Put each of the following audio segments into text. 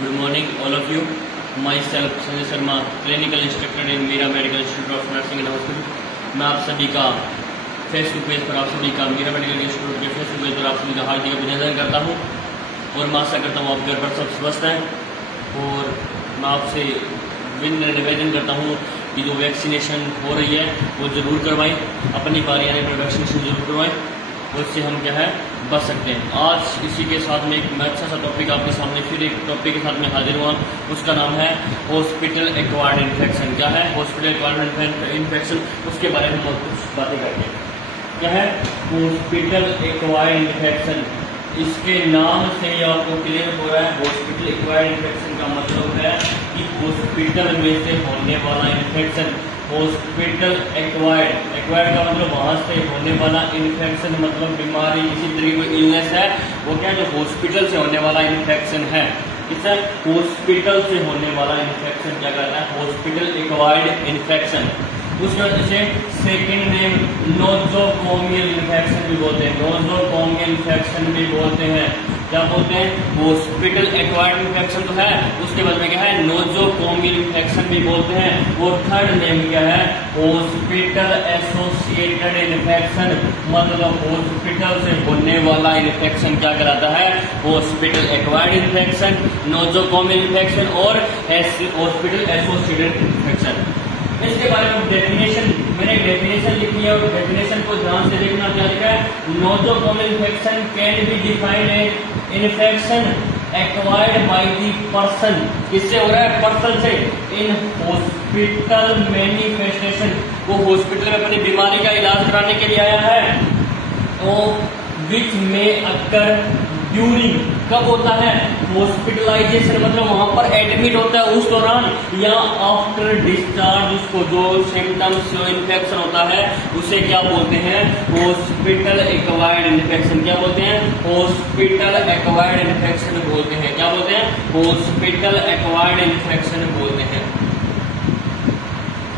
Good morning, all of you. Myself, Sanjay Sharma, clinical instructor in Mira Medical Institute of Nursing and Hospital. मैं आप सभी का Facebook page पर आप सभी का मीरा मेडिकल इंस्टीट्यूट के फेसबुक पेज पर आप सभी का हार्दिक अभिनंदन करता हूँ और मैं आशा करता हूँ आप घर पर सब स्वस्थ हैं। और मैं आपसे निवेदन करता हूँ कि जो वैक्सीनेशन हो रही है वो ज़रूर करवाएं, अपनी बारी आने पर वैक्सीनेशन ज़रूर करवाएं और इससे हम क्या है बच सकते हैं। आज इसी के साथ में एक अच्छा सा टॉपिक आपके सामने फिर एक टॉपिक के साथ में हाजिर हुआ, उसका नाम है हॉस्पिटल एक्वायर्ड इन्फेक्शन। क्या है हॉस्पिटल एक्वायर्ड इन्फेक्शन, उसके बारे में हम कुछ बातें करते हैं। क्या है हॉस्पिटल एक्वायर्ड इन्फेक्शन, इसके नाम से ही आपको क्लियर हो रहा है। हॉस्पिटल एक्वायर्ड इन्फेक्शन का मतलब है कि हॉस्पिटल में से होने वाला इन्फेक्शन। हॉस्पिटल एक्वायर्ड, एक्वायर्ड का मतलब वहाँ से होने वाला इन्फेक्शन, मतलब बीमारी, किसी तरह की इलनेस है वो क्या जो हॉस्पिटल से होने वाला इन्फेक्शन है। इससे हॉस्पिटल से होने वाला इन्फेक्शन क्या कहता है हॉस्पिटल एक्वायर्ड इन्फेक्शन। उसके बाद इसे सेकेंड नेम नोज़ोकोमियल इन्फेक्शन भी बोलते हैं, नोज़ोकोमियल इन्फेक्शन भी बोलते हैं। क्या बोलते हैं हॉस्पिटल एक्वायर्ड इन्फेक्शन तो है, उसके बाद में क्या है नोज़ोकोमियल इन्फेक्शन भी बोलते हैं। और थर्ड नेम क्या है हॉस्पिटल एसोसिएटेड इन्फेक्शन, मतलब हॉस्पिटल से होने वाला इन्फेक्शन क्या कहलाता है हॉस्पिटल एक्वायर्ड इन्फेक्शन, नोज़ोकोमियल इन्फेक्शन और हॉस्पिटल एसोसिएटेड इन्फेक्शन। इसके बारे में डेफिनेशन, मैंने एक डेफिनेशन लिखी है और डेफिनेशन को ध्यान से देखना। क्या लिखा है nosocomial infection can be defined as infection acquired by the person, किससे हो रहा है पर्सन से, इन हॉस्पिटल मैनिफेस्टेशन, वो हॉस्पिटल में अपनी बीमारी का इलाज कराने के लिए आया है। तो विच में अक्कर ड्यूरिंग, कब होता है हॉस्पिटलाइजेशन, मतलब वहां पर एडमिट होता है उस दौरान, या आफ्टर डिस्चार्ज, उसको जो सिम्टम्स जो इन्फेक्शन होता है उसे क्या बोलते हैं हॉस्पिटल एक्वायर्ड इन्फेक्शन। क्या बोलते हैं हॉस्पिटल एक्वायर्ड इन्फेक्शन बोलते हैं। क्या बोलते हैं हॉस्पिटल एक्वायर्ड इन्फेक्शन बोलते हैं।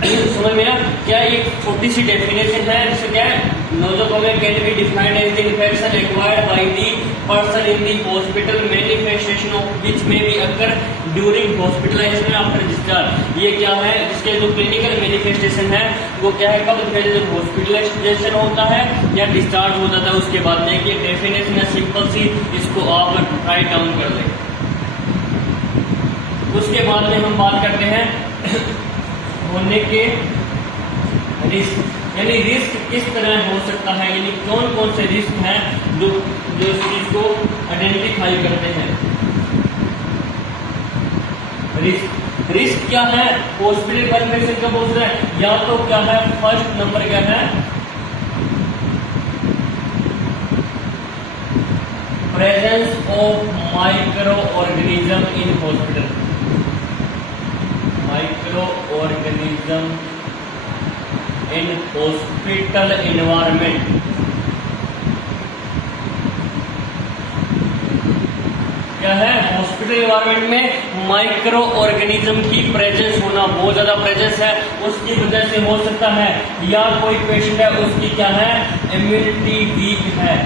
समझ में ना, क्या एक छोटी सी डेफिनेशन है जिससे क्या है nosocomial can be defined as the infection acquired by the person in the hospital manifestation of which may be occur during hospitalisation after discharge. ये क्या है जिसके जो क्लिनिकल मैनिफेस्टेशन है वो क्या है कब जब हॉस्पिटलाइजेशन होता है या डिस्चार्ज हो जाता है उसके बाद। देखिए डेफिनेशन है सिंपल सी, इसको आप राइट डाउन कर लें। उसके बाद में हम बात करते हैं होने के रिस्क, यानी रिस्क किस तरह हो सकता है, यानी कौन कौन से रिस्क हैं जो इस चीज को आइडेंटिफाई करते हैं। रिस्क क्या है हॉस्पिटल का इन्फेक्शन कब हो सकता है, या तो क्या है फर्स्ट नंबर क्या है presence of micro organism in hospital, micro organism in hospital environment. क्या है हॉस्पिटल एनवायरमेंट में माइक्रो ऑर्गेनिज्म की प्रेजेंस होना, बहुत ज्यादा प्रेजेंस है उसकी वजह से हो सकता है, या कोई पेशेंट है उसकी क्या है इम्यूनिटी वीक है,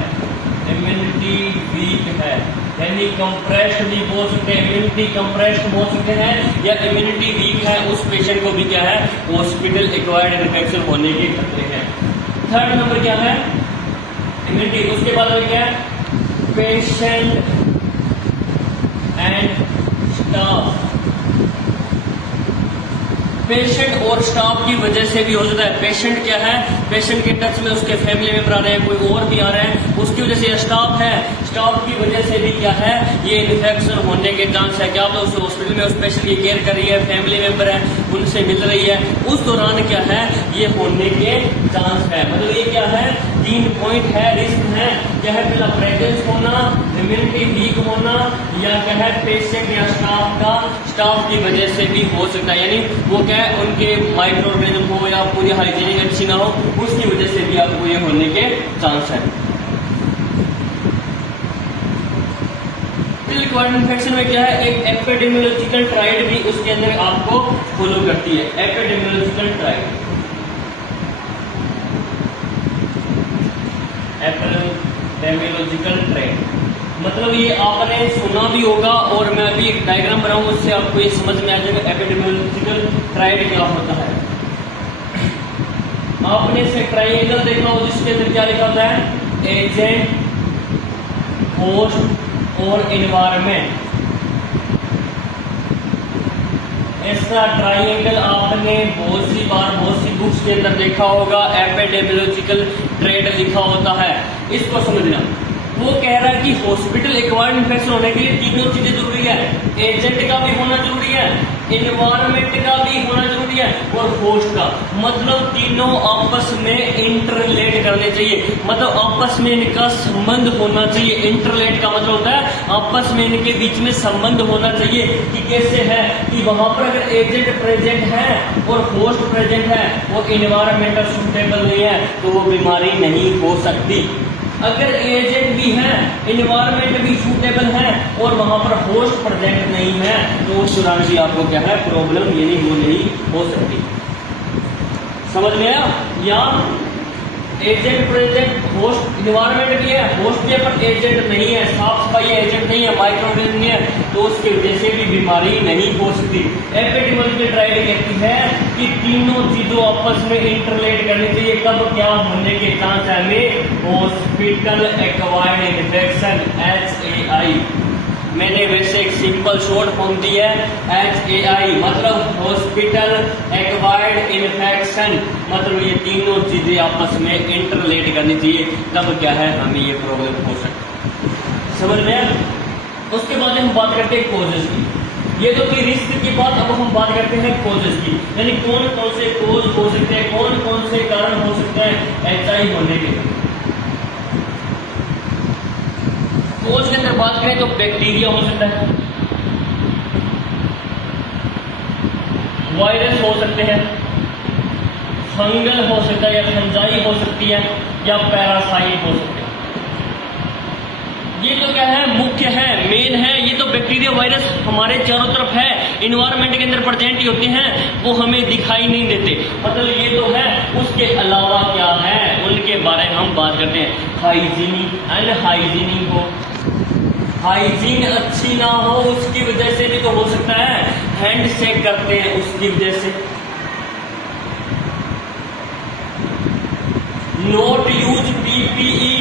इम्यूनिटी वीक है, यानी कंप्रेस्ड भी बोल सकते हैं, इम्यूनिटी कंप्रेस्ड बोल सकते हैं, या इम्यूनिटी वीक है उस पेशेंट को भी क्या है हॉस्पिटल एक्वायर्ड इन्फेक्शन होने के खतरे हैं। थर्ड नंबर क्या है इम्यूनिटी। उसके बाद में क्या है पेशेंट एंड स्टाफ, पेशेंट और स्टाफ की वजह से भी हो सकता है। पेशेंट क्या है पेशेंट के टच में उसके फैमिली मेंबर आ रहे हैं, कोई और भी आ रहे हैं, उसकी वजह से स्टाफ है, स्टाफ की वजह से भी क्या है ये इन्फेक्शन होने के चांस है। क्या उस हॉस्पिटल में उस पेशेंट की केयर कर रही है, फैमिली मेंबर है उनसे मिल रही है, उस दौरान क्या है ये होने के चांस है। मतलब ये क्या है 3 पॉइंट है रिस्क है, क्या है पहला प्रेजेंस होना, इम्यूनिटी वीक होना, या क्या है पेशेंट या स्टाफ की वजह से भी हो सकता है, यानी वो क्या है उनके माइक्रो ऑर्गेनिज्म हो या पूरी हाइजीनिक अच्छी ना हो उसकी वजह से भी आपको ये होने के चांस है। एक्वायर्ड इन्फेक्शन में क्या है एक एपिडेमियोलॉजिकल ट्रायल भी उसके अंदर आपको फॉलो करती है, एपिडेमियोलॉजिकल ट्रायल, एपिडेमियोलॉजिकल ट्रायल मतलब ये आपने सुना भी होगा और मैं अभी एक डायग्राम बनाऊँ उससे आपको ये समझ में आ जाएगा एपिडेमियोलॉजिकल ट्रायड क्या होता है। आपने से ट्रायंगल देखा हो जिसके अंदर क्या लिखा होता है, एजेंट, होस्ट और एनवायरनमेंट। ऐसा ट्रायंगल आपने बहुत सी बार बहुत सी बुक्स के अंदर देखा होगा, एपिडेमियोलॉजिकल ट्रेड लिखा होता है। इसको समझना, वो कह रहा है कि हॉस्पिटल एक्वायर्ड इन्फेक्शन होने के लिए तीनों चीजें जरूरी है, एजेंट का भी होना जरूरी है, एनवायरनमेंट का भी होना जरूरी है और होस्ट का। मतलब तीनों आपस में इंटरलेट करने चाहिए, मतलब आपस में इनका संबंध होना चाहिए। इंटरलेट का मतलब होता है आपस में इनके बीच में संबंध होना चाहिए कि कैसे है कि वहां पर अगर एजेंट प्रेजेंट है और होस्ट प्रेजेंट है और एनवायरनमेंट सूटेबल नहीं है तो वो बीमारी नहीं हो सकती। अगर एजेंट भी है, एनवायरनमेंट भी सूटेबल है और वहां पर होस्ट प्रेजेंट नहीं है तो उस दौरान भी आपको क्या है प्रॉब्लम यानी वो नहीं हो सकती। समझ में आया? या एजेंट प्रेजेंट, होस्ट एनवायरनमेंट भी है, होस्ट भी है पर एजेंट नहीं है, साफ सफाई एजेंट नहीं है, माइक्रोऑर्गेनिज्म नहीं है तो उसकी वजह से भी बीमारी नहीं हो सकती। एपिडेमियोलॉजिकल ट्रायड कहती है कि तीनों चीजों आपस में इंटरलेट करनी चाहिए। कब क्या होने के चांस है हमें, हॉस्पिटल एक्वायर्ड इन्फेक्शन HAI। मैंने वैसे एक सिंपल शॉर्ट फॉर्म दी है HAI, मतलब हॉस्पिटल एक्वायर्ड इन्फेक्शन। मतलब ये तीनों चीजें आपस में इंटरलेट करनी चाहिए, तब क्या है हमें ये प्रॉब्लम हो सकती है। समझ में? उसके बाद हम बात करते हैं कॉजेज की। ये तो कि रिस्क की बात, अब हम बात करते हैं कॉजेज की, यानी कौन कौन से कॉज हो सकते हैं, कौन कौन से कारण हो सकते हैं HI होने के। कोज के अंदर बात करें तो बैक्टीरिया हो सकता है, वायरस हो सकते हैं, फंगल हो सकता है या फंजाई हो सकती है या पैरासाइट हो सकते हैं। ये तो क्या है, मुख्य है, मेन है। ये तो बैक्टीरिया वायरस हमारे चारों तरफ है, इन्वायरमेंट के अंदर प्रेजेंट ही होते हैं, वो हमें दिखाई नहीं देते। मतलब ये तो है। उसके अलावा क्या है उनके बारे में हम बात करते हैं। हाइजीनिक एंड हाइजीनिक हो, हाइजीन अच्छी ना हो उसकी वजह से भी तो हो सकता है। हैंड शेक करते हैं उसकी वजह से। Not use PPE,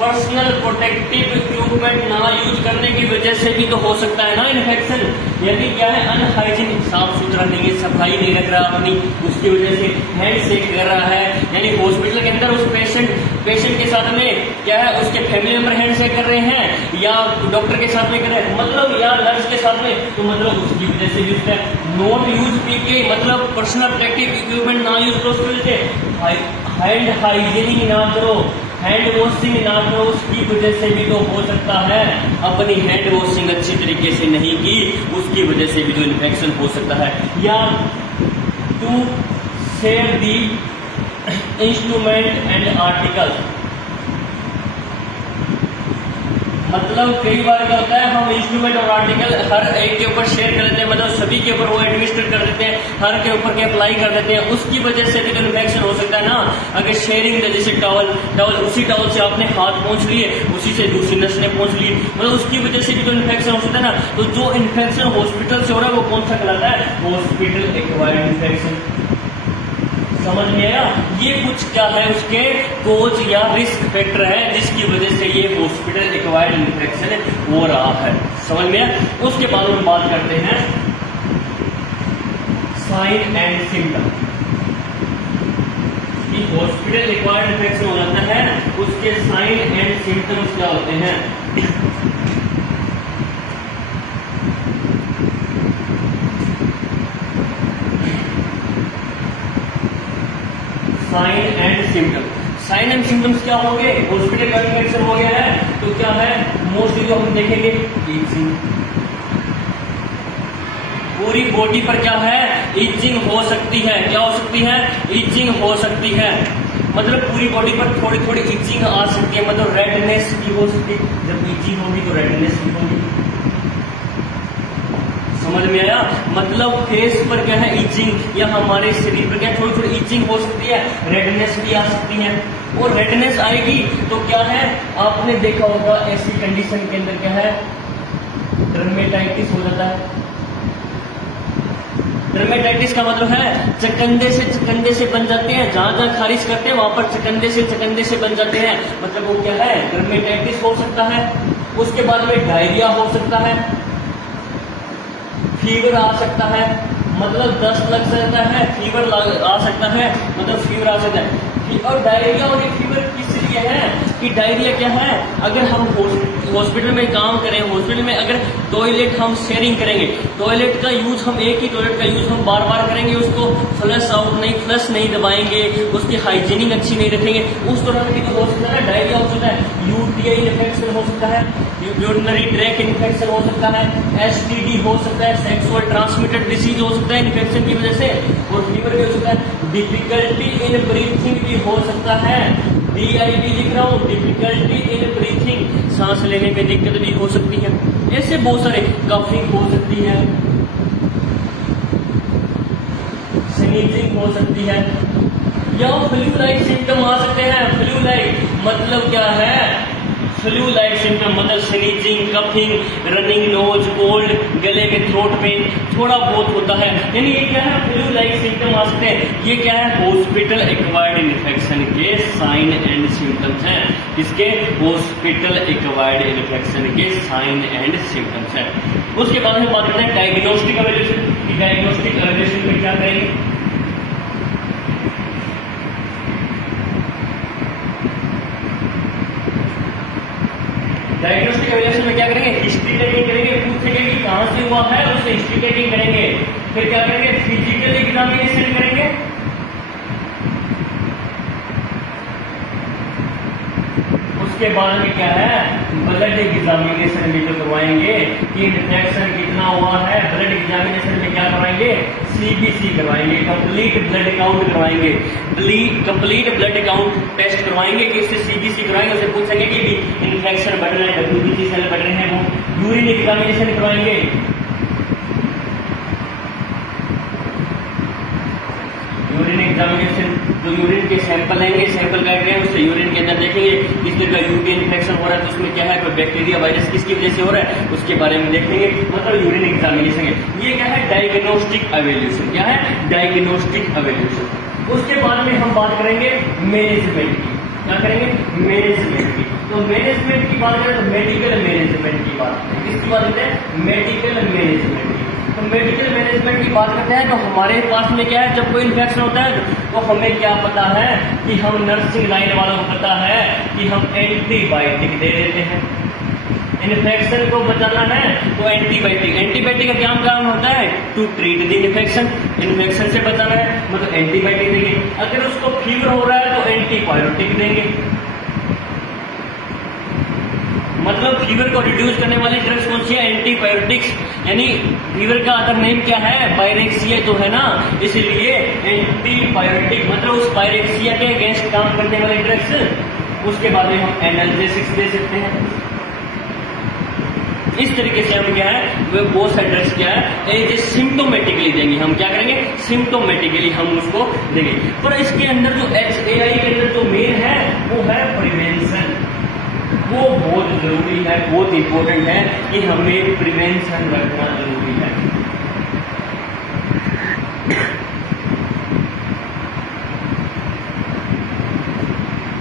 personal protective equipment ना यूज करने की वजह से भी तो हो सकता है ना इन्फेक्शन। यानी क्या है, अनहाइजीनिक, साफ सुथरा नहीं है, सफाई नहीं रख रहा अपनी, उसकी वजह से हैंड शेक कर रहा है। यानी हॉस्पिटल के अंदर उस पेशेंट के साथ में क्या है, उसके फैमिली मेंबर हैंड शेक कर रहे हैं या डॉक्टर के साथ में कर रहे हैं, मतलब या नर्स के साथ में, तो मतलब उसकी वजह से भी उसका नॉट यूज PPE, मतलब पर्सनल प्रोटेक्टिव इक्विपमेंट ना यूज करो, उसकी वजह से हैंड हाइजीनिक ना करो, हैंड वॉशिंग ना करो, उसकी वजह से भी तो हो सकता है। अपनी हैंड वॉशिंग अच्छी तरीके से नहीं की, उसकी वजह से भी तो इन्फेक्शन हो सकता है। या to share the instrument and articles, मतलब कई बार क्या होता है, हम इंस्ट्रूमेंट और आर्टिकल हर एक के ऊपर शेयर कर देते हैं, मतलब सभी के ऊपर वो एडमिनिस्टर कर देते हैं, हर के ऊपर के अप्लाई कर देते हैं, उसकी वजह से भी तो इन्फेक्शन हो सकता है ना। अगर शेयरिंग, जैसे टॉवल उसी टॉवल से आपने हाथ पहुंच लिए, उसी से दूसरी नस ने पहुंच ली, मतलब उसकी वजह से भी तो इन्फेक्शन हो सकता है ना। तो जो इन्फेक्शन हॉस्पिटल से हो रहा है वो कौन सा कहलाता है, हॉस्पिटल एक्वायर्ड इन्फेक्शन। समझ में आया? ये कुछ क्या है, उसके कोज या रिस्क फैक्टर है जिसकी वजह से ये हॉस्पिटल एक्वायर्ड इन्फेक्शन हो रहा है। समझ में आया? उसके बाद हम बात करते हैं साइन एंड सिम्टम। कि हॉस्पिटल एक्वायर्ड इन्फेक्शन हो जाता है, उसके साइन एंड सिम्टम्स क्या होते हैं। Sign and symptom, sign and symptoms क्या होंगे, हॉस्पिटल का इन्फेक्शन हो गया है तो क्या है, मोस्टली जो हम देखेंगे इचिंग, पूरी बॉडी पर क्या है, इचिंग हो सकती है। क्या हो सकती है, इचिंग हो सकती है, मतलब पूरी बॉडी पर थोड़ी थोड़ी इचिंग आ सकती है, मतलब रेडनेस भी हो सकती है। जब इचिंग होगी तो रेडनेस भी होगी। समझ में आया? मतलब फेस पर क्या है, इचिंग, या हमारे शरीर पर क्या थोड़ी थोड़ी इचिंग हो सकती है, रेडनेस भी आ सकती है। और रेडनेस आएगी तो क्या है, आपने देखा होगा ऐसी कंडीशन के अंदर क्या है, डर्मेटाइटिस हो जाता है। डर्मेटाइटिस का मतलब है चकंदे से बन जाते हैं, जहां जहां खारिज करते हैं वहां पर चकंदे से बन जाते हैं, मतलब वो क्या है, डर्मेटाइटिस हो सकता है। उसके बाद में डायरिया हो सकता है, फीवर आ सकता है, मतलब दस्त लग सकता है, फीवर आ सकता है, मतलब फीवर आ सकता है। और डायरिया और ये फीवर किस लिए है कि डायरिया क्या है, अगर हम हॉस्पिटल में काम करें, हॉस्पिटल में अगर टॉयलेट हम शेयरिंग करेंगे, टॉयलेट का यूज हम एक ही टॉयलेट का यूज हम बार बार करेंगे, उसको फ्लश नहीं दबाएंगे, उसकी हाइजीनिंग अच्छी नहीं रखेंगे, उस दौरान भी तो हो सकता है डायरिया हो सकता है, यूटीआई इन्फेक्शन हो सकता है, यूरिनरी ट्रैक इन्फेक्शन हो सकता है, एसटीडी हो सकता है, सेक्सुअल ट्रांसमिटेड डिसीज हो सकता है इन्फेक्शन की वजह से, और फीवर भी हो सकता है, डिफिकल्टी इन ब्रीथिंग भी हो सकता है, DID लिख रहा हूँ, डिफिकल्टी इन ब्रीथिंग, सांस लेने में दिक्कत भी हो सकती है। ऐसे बहुत सारे, कफिंग हो सकती है, स्नीजिंग हो सकती है, या फ्लू लाइक सिम्टम आ सकते हैं। फ्लू लाइक मतलब क्या है, फ्लू लाइक सिम्टम मतलब sneezing, coughing, running nose, cold, गले में थ्रोट पेन थोड़ा बहुत होता है, यानी ये क्या है, फ्लू लाइक सिम्टम आ सकते हैं। ये क्या है, हॉस्पिटल एक्वायर्ड इन्फेक्शन के साइन एंड सिम्टम्स हैं। इसके हॉस्पिटल एक्वायर्ड इन्फेक्शन के साइन एंड सिम्टम्स हैं। उसके बाद हम बात करते हैं डायग्नोस्टिक एवेल्यूएशन की। डायग्नोस्टिक एवेल्यूएशन में क्या करेंगे, डायग्नोस्टिक एवेल्यूएशन में क्या करेंगे, हिस्ट्री टेकिंग करेंगे, पूछेंगे कि कहां से हुआ है, उससे हिस्ट्री टेकिंग करेंगे। फिर क्या करेंगे, फिजिकल एग्जामिनेशन करेंगे, उसके बाद में क्या है, ब्लड एग्जामिनेशन भी तो करवाएंगे कि इन्फेक्शन कितना हुआ है। ब्लड एग्जामिनेशन में क्या करवाएंगे, CBC करवाएंगे, कंप्लीट ब्लड काउंट करवाएंगे, कंप्लीट ब्लड काउंट टेस्ट करवाएंगे कि इससे CBC करवाएंगे, उससे पूछेंगे कि इन्फेक्शन बढ़ रहा है, WBC सेल बढ़ रहे हैं, वो यूरिन एग्जामिनेशन करवाएंगे। यूरिन एग्जामिनेशन, जो यूरिन के सैंपल लेंगे, सैंपल काटेंगे, उससे यूरिन के अंदर देखेंगे किस तरह का यूरिन इन्फेक्शन हो रहा है, तो उसमें क्या है, कोई बैक्टीरिया वायरस किसकी वजह से हो रहा है, उसके बारे में देखेंगे, मतलब यूरिन एग्जामिनेशन है। ये क्या है, डायग्नोस्टिक एवेल्यूएशन। क्या है, डायग्नोस्टिक एवेल्यूएशन। उसके बाद में हम बात करेंगे मैनेजमेंट की। क्या करेंगे, मैनेजमेंट की। तो मैनेजमेंट की बात करें तो मेडिकल मैनेजमेंट की बात करें, किसकी बात करते हैं, मेडिकल मैनेजमेंट की। तो मेडिकल मैनेजमेंट की बात करते हैं तो हमारे पास में क्या है, जब कोई इन्फेक्शन होता है तो हमें क्या पता है कि हम नर्सिंग लाइन वालों को पता है कि हम एंटीबायोटिक दे देते हैं। इन्फेक्शन को बचाना है तो एंटीबायोटिक का क्या काम होता है, to treat the infection. Infection से बचाना है मतलब एंटीबायोटिक देंगे। अगर उसको फीवर हो रहा है तो एंटीबायोटिक देंगे, मतलब फीवर को रिड्यूस करने वाली ड्रग्स कौन सी है, एंटीबायोटिक्स। यानी फीवर का अदर नेम क्या है, पायरेक्सिया तो है ना, इसलिए एंटीबायोटिक मतलब उस पायरेक्सिया के अगेंस्ट काम करने वाली ड्रग्स। उसके बाद में हम एनाल्जेसिक्स दे सकते हैं। इस तरीके से हम क्या है, वो बहुत सारे ड्रग्स क्या है, ये सिम्टोमेटिकली देंगे। हम क्या करेंगे, सिम्टोमेटिकली हम उसको देंगे। पर इसके अंदर जो HAI के अंदर जो मेन है वो है प्रिवेंशन। वो बहुत जरूरी है, बहुत इंपॉर्टेंट है कि हमें प्रिवेंशन रखना जरूरी है।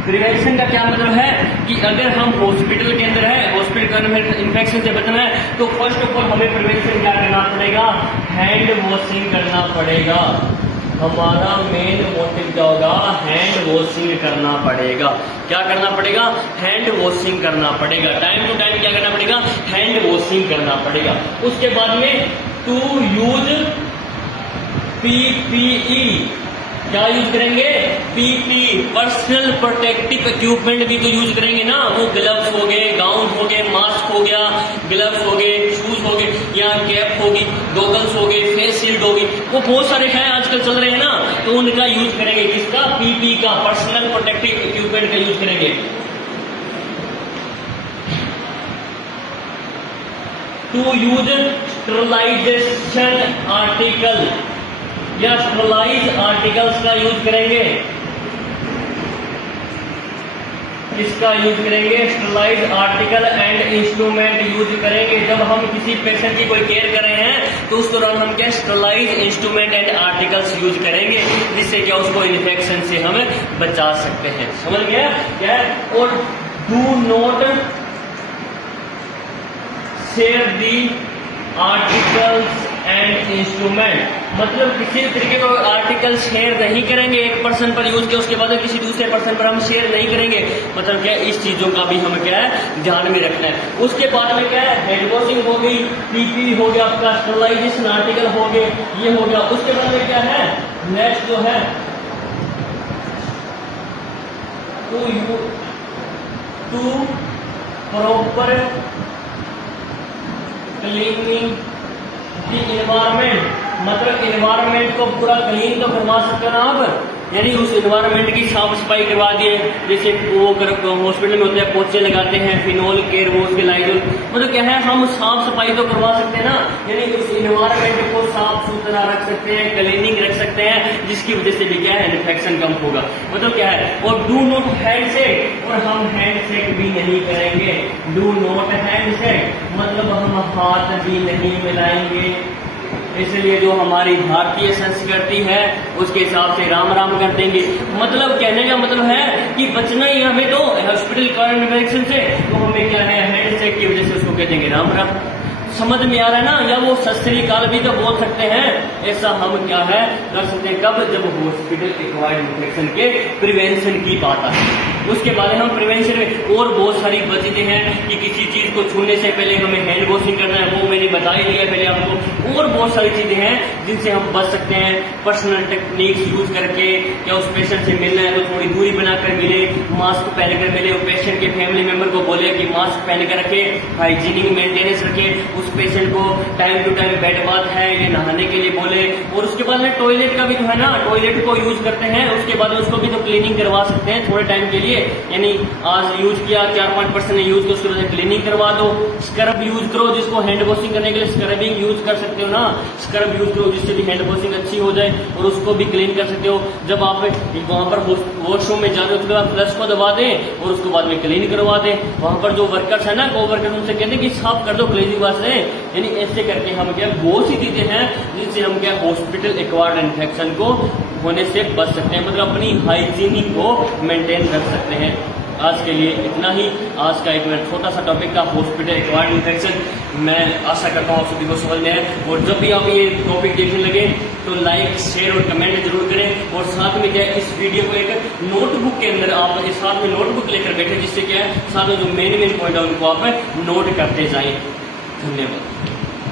प्रिवेंशन का क्या मतलब है कि अगर हम हॉस्पिटल के अंदर है, हॉस्पिटल के अंदर इन्फेक्शन से बचना है तो फर्स्ट ऑफ ऑल हमें प्रिवेंशन क्या करना पड़ेगा, हैंड वॉशिंग करना पड़ेगा। हमारा मेन मोटिव क्या होगा, हैंड वॉशिंग करना पड़ेगा। क्या करना पड़ेगा, हैंड वॉशिंग करना पड़ेगा। टाइम टू टाइम क्या करना पड़ेगा, हैंड वॉशिंग करना पड़ेगा। उसके बाद में टू यूज PPE, क्या यूज करेंगे, PP, पर्सनल प्रोटेक्टिव इक्विपमेंट भी तो यूज करेंगे ना। वो ग्लव्स हो गए, गाउन हो गए, मास्क हो गया, ग्लव्स हो गए, शूज हो गए, या कैप होगी, गॉगल्स हो गए, फेस शील्ड होगी, वो बहुत सारे हैं आजकल चल रहे हैं ना, तो उनका यूज करेंगे। किसका, PP का, पर्सनल प्रोटेक्टिव इक्विपमेंट का यूज करेंगे। टू यूज स्टरलाइजेशन आर्टिकल या स्टरलाइज आर्टिकल्स का यूज करेंगे, इसका यूज करेंगे। Sterilise article and instrument use करेंगे। जब हम किसी पेशेंट की कोई केयर कर रहे हैं तो उस दौरान हम क्या sterilise instrument and articles use करेंगे, जिससे क्या उसको इन्फेक्शन से हम बचा सकते हैं। समझ गया क्या? और do not share the articles and instrument, मतलब किसी तरीके का आर्टिकल शेयर नहीं करेंगे एक पर्सन पर यूज किया, उसके बाद किसी दूसरे पर्सन पर हम शेयर नहीं करेंगे। मतलब क्या इस चीजों का भी हमें क्या है ध्यान में रखना है। उसके बाद में क्या है हैंड वॉशिंग हो गई, पीपी हो गया, आपका स्टरलाइजेशन आर्टिकल हो गए, ये हो गया। उसके बाद में क्या है नेक्स्ट जो है to proper cleaning the environment, मतलब एनवायरमेंट को पूरा क्लीन तो करवा सकते हो ना आप, यानी उस एनवायरमेंट की साफ सफाई करवा दिए। जैसे वो हॉस्पिटल में होते हैं पोछे लगाते हैं, फिनोल केयर वॉश के लाइजोल, मतलब क्या है हम साफ सफाई तो करवा सकते हैं ना, यानी उस एनवायरमेंट को साफ सुथरा रख सकते हैं, क्लीनिंग रख सकते हैं, जिसकी वजह से भी क्या है इन्फेक्शन कम होगा। मतलब क्या है और डू नॉट हैंड शेक, और हम हैंड शेक भी नहीं करेंगे। डू नॉट हैंड शेक मतलब हम हाथ भी नहीं मिलाएंगे। इसलिए जो हमारी भारतीय संस्कृति है उसके हिसाब से राम राम कर देंगे। मतलब कहने का मतलब है कि बचना ही हमें तो हॉस्पिटल इन्फेक्शन से, तो हमें क्या है हैंडशेक की वजह से उसको कह देंगे राम राम। समझ में आ रहा है ना? या वो सत श्री अकाल भी तो बोल सकते हैं। ऐसा हम क्या है कर सकते हैं कब, जब हॉस्पिटल एक्वायर्ड इन्फेक्शन के प्रिवेंशन की बात आती है। उसके बाद हम प्रिवेंशन में और बहुत सारी बचते हैं कि किसी चीज को छूने से पहले हमें हैंड वॉशिंग करना है, वो मैंने बता ही दिया पहले आपको। और बहुत सारी चीजें हैं जिनसे हम बच सकते हैं पर्सनल टेक्निक्स यूज करके। क्या उस पेशेंट से मिलना है तो थोड़ी दूरी बनाकर मिले, मास्क पहनकर मिले, पेशेंट के फैमिली मेंबर को बोले कि मास्क पहन कर रखे, हाइजीनिक मेंटेनेंस रखे, उस पेशेंट को time to time bed bath है ये नहाने के लिए बोले। और उसके बाद में टॉयलेट का भी जो है ना, टॉयलेट को यूज करते हैं, उसके बाद उसको भी तो क्लीनिंग करवा सकते हैं थोड़े टाइम के लिए, यानी आज यूज किया 4-5% ने यूज किया, उसके बाद क्लीनिंग करवा दो। स्क्रब यूज करो, जिसको हैंड वॉशिंग करने के लिए स्क्रबिंग यूज कर सकते हो ना, स्क्रब यूज करो जिससे भी हैंड वॉशिंग अच्छी हो जाए और उसको भी क्लीन कर सकते हो। जब आप वहां पर वॉशरूम में जा रहे हो उसके बाद फ्लश को दबा दें और उसको बाद में क्लीन करवा दें। वहां पर जो वर्कर्स है ना को वर्कर्स उनसे कहते हैं कि साफ कर दो क्लीनिंग वास्ते, यानी ऐसे करके हम क्या बहुत सी चीजें हैं जिनसे हम क्या हॉस्पिटल एक्वायर्ड इन्फेक्शन को होने से बच सकते हैं, मतलब अपनी हाइजीनिक को मेंटेन रख सकते हैं। आज के लिए इतना ही, आज का एक छोटा सा टॉपिक था हॉस्पिटल एक्वायर्ड इन्फेक्शन। मैं आशा करता हूँ आप सभी को समझ में आए, और जब भी आप ये टॉपिक देखने लगे तो लाइक शेयर और कमेंट जरूर करें। और साथ में क्या इस वीडियो को एक नोटबुक के अंदर आप इस साथ में नोटबुक लेकर बैठे, जिससे क्या है साथ में जो मेन पॉइंट है उनको आप नोट करते जाएं। धन्यवाद।